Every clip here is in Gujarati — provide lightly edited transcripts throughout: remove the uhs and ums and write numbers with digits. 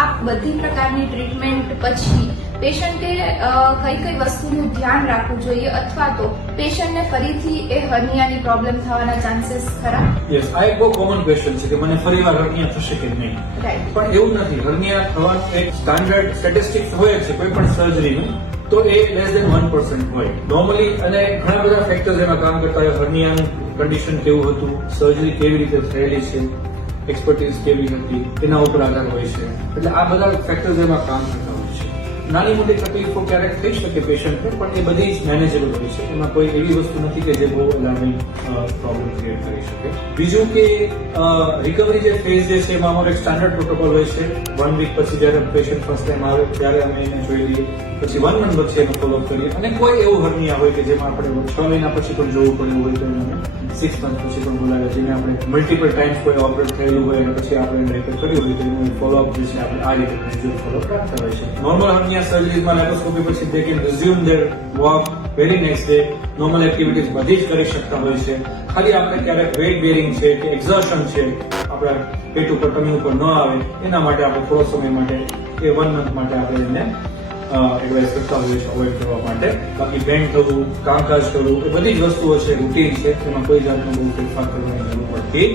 આ બધી પ્રકારની ટ્રીટમેન્ટ પછી પેશન્ટે કઈ કઈ વસ્તુનું ધ્યાન રાખવું જોઈએ અથવા તો પેશન્ટને ફરીથી એ હર્નિયાની પ્રોબ્લેમ થવાના ચાન્સીસ ખરા? યસ, આ એક બહુ કોમન ક્વેશ્ચન છે કે મને ફરીવાર હર્નિયા થશે કે નહીં. રાઈટ. પણ એવું નથી. હર્નિયા થવાનું એક સ્ટાન્ડર્ડ સ્ટેટિસ્ટિક્સ હોય છે કોઈ પણ સર્જરીનું, તો એ લેસ દેન 1% હોય નોર્મલી. અને ઘણા બધા ફેક્ટર્સ એમાં કામ કરતા હોય. હર્નિયાનું કન્ડિશન કેવું હતું, સર્જરી કેવી રીતે થયેલી છે, એક્સપર્ટીઝ કેવી હતી, એના ઉપર આધાર હોય છે. એટલે આ બધા ફેક્ટર્સ એમાં કામ કરતા હોય છે. નાની મોટી તકલીફો ક્યારેક થઈ શકે પેશન્ટને, પણ એ બધી જ મેનેજેબલ હોય છે. એમાં કોઈ એવી વસ્તુ નથી કે જે બહુ અલાર્મિંગ પ્રોબ્લેમ ક્રિએટ કરી શકે. બીજું કે રિકવરી જે ફેઝ જે છે એમાં અમારો એક સ્ટાન્ડર્ડ પ્રોટોકોલ હોય છે. 1 વીક પછી જયારે પેશન્ટ ફર્સ્ટ ટાઈમ આવે ત્યારે અમે એને જોઈ લઈએ, પછી 1 મંથ પછી એનો ફોલોઅપ કરીએ. અને કોઈ એવું હર્નિયા હોય કે જેમાં આપણે 6 મહિના પછી પણ જોવું પડ્યું હોય તો એને 6 મંથ પછી પણ બોલાવે, જેને આપણે મલ્ટિપલ ટાઈમ્સ કોઈ ઓપરેટ થયેલું હોય અને પછી આપણે એને રિપેર કર્યું હોય તો એનું ફોલોઅપ જે છે આપણે આ રીતે રેગ્યુલર ફોલોઅપ રાખતા હોય છે. નોર્મલ હર્નિયા સર્જરીમાં લેપ્રોસ્કોપી પછી they can resume there walk very next day. Normal activities બધી જ કરી શકતા હોય છે. ખાલી આપણે ક્યારેક વેઇટ બેરિંગ છે કે એક્ઝર્શન છે, આપણા પેટ ઉપર ટમી ઉપર ન આવે એના માટે આપણે થોડો સમય માટે કે 1 મંથ માટે આપણે એને એડવાઇસ કરતા હોઈએ છીએ અવોઇડ કરવા માટે. બાકી બેન્ડ થવું, કામકાજ કરવું એ બધી જ વસ્તુઓ છે, રૂટીન છે, એમાં કોઈ જાતનો બહુ ફેરફાર કરવાની જરૂર પડતી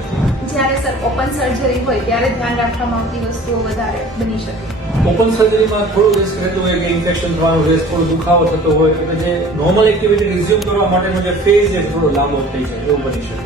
નથી. જ્યારે સર ઓપન સર્જરી હોય ત્યારે ધ્યાન રાખવામાં આવતી વસ્તુઓ વધારે બની શકે. ઓપન સર્જરીમાં થોડું રિસ્ક રહેતું હોય કે ઇન્ફેક્શન થવાનું, રિસ્ક થોડો દુખાવો થતો હોય, એટલે જે નોર્મલ એક્ટિવિટી રિઝ્યુમ કરવા માટેનો જે ફેઝ છે થોડો લાંબો થઈ જાય એવું બની શકે.